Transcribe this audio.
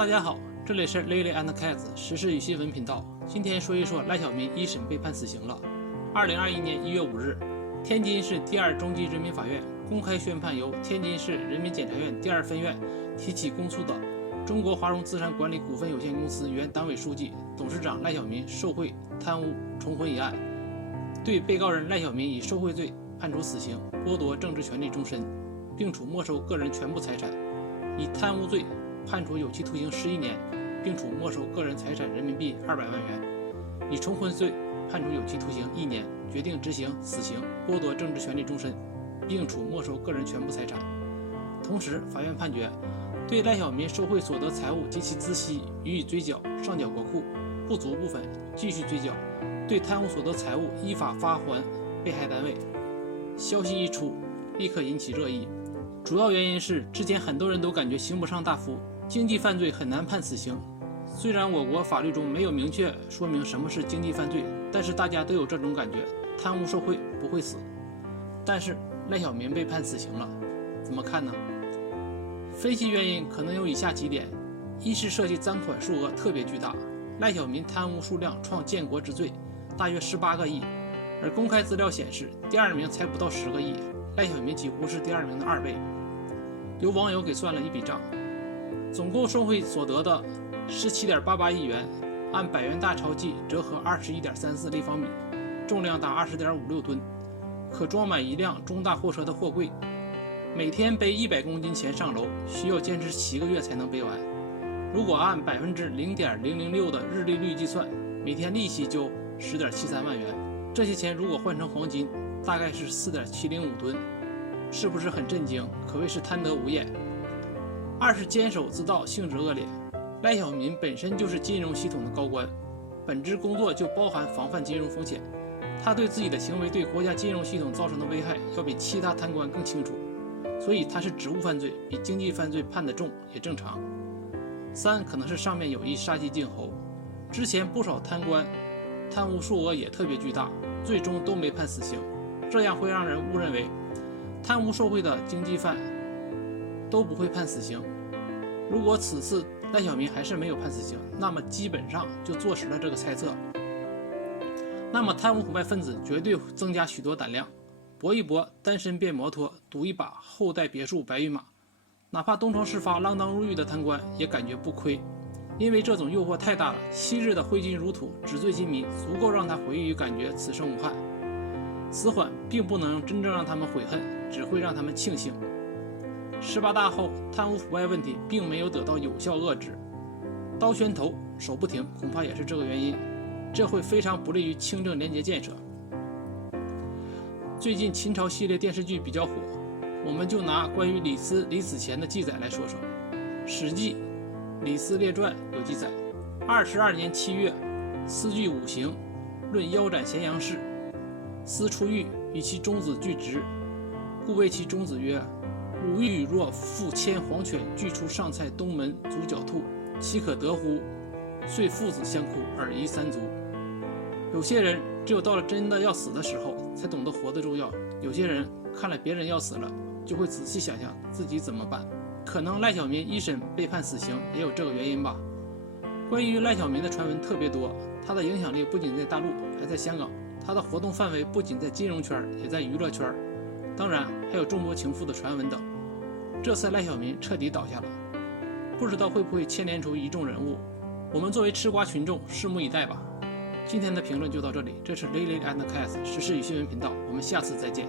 大家好，这里是 Lily and Cats 时事与新闻频道。今天说一说赖小民一审被判死刑了。2021年1月5日，天津市第二中级人民法院公开宣判由天津市人民检察院第二分院提起公诉的中国华融资产管理股份有限公司原党委书记、董事长赖小民受贿、贪污、重婚一案，对被告人赖小民以受贿罪判处死刑，剥夺政治权利终身，并处没收个人全部财产；以贪污罪判处有期徒刑11年，并处没收个人财产人民币200万元；以重婚罪判处有期徒刑1年，决定执行死刑，剥夺政治权利终身，并处没收个人全部财产。同时，法院判决对赖小民受贿所得财物及其孳息予以追缴，上缴国库；不足部分继续追缴；对贪污所得财物依法发还被害单位。消息一出，立刻引起热议。主要原因是之前很多人都感觉刑不上大夫，经济犯罪很难判死刑。虽然我国法律中没有明确说明什么是经济犯罪，但是大家都有这种感觉，贪污受贿不会死。但是赖小民被判死刑了，怎么看呢？分析原因可能有以下几点：一是涉及赃款数额特别巨大，赖小民贪污数量创建国之最，大约18个亿，而公开资料显示第二名才不到10个亿，赖小民几乎是第二名的2倍。有网友给算了一笔账，总共受贿所得的17.88亿元，按100元大钞计折合21.34立方米，重量达20.56吨，可装满一辆中大货车的货柜。每天背100公斤钱上楼，需要坚持7个月才能背完。如果按0.006%的日利率计算，每天利息就10.73万元。这些钱如果换成黄金，大概是4.705吨，是不是很震惊？可谓是贪得无厌。二是监守自盗，性质恶劣。赖小民本身就是金融系统的高官，本职工作就包含防范金融风险，他对自己的行为对国家金融系统造成的危害要比其他贪官更清楚，所以他是职务犯罪，比经济犯罪判得重也正常。三，可能是上面有意杀鸡儆猴，之前不少贪官贪污数额也特别巨大，最终都没判死刑，这样会让人误认为贪污受贿的经济犯都不会判死刑。如果此次赖小民还是没有判死刑，那么基本上就坐实了这个猜测。那么贪污腐败分子绝对增加许多胆量，搏一搏单身变摩托，赌一把后代别墅白云马，哪怕东窗事发锒铛入狱的贪官也感觉不亏，因为这种诱惑太大了，昔日的挥金如土，纸醉金迷，足够让他回忆感觉此生无憾。死缓并不能真正让他们悔恨，只会让他们庆幸。18大后贪污腐败问题并没有得到有效遏制，刀拳头手不停，恐怕也是这个原因，这会非常不利于清正廉洁建设。最近秦朝系列电视剧比较火，我们就拿关于李斯临死前的记载来说说。史记李斯列传有记载，22年7月，司具五行，论腰斩咸阳市。司出狱，与其中子俱直，故谓其中子曰：吾欲若复牵黄犬拒出上蔡东门足狡兔，岂可得乎？遂父子相哭，尔夷三足。有些人只有到了真的要死的时候，才懂得活的重要；有些人看了别人要死了，就会仔细想想自己怎么办。可能赖小民一审被判死刑也有这个原因吧。关于赖小民的传闻特别多，他的影响力不仅在大陆，还在香港。他的活动范围不仅在金融圈，也在娱乐圈，当然还有众多情妇的传闻等。这次赖小民彻底倒下了，不知道会不会牵连出一众人物，我们作为吃瓜群众拭目以待吧。今天的评论就到这里，这是 Lily and Cats 时事与新闻频道，我们下次再见。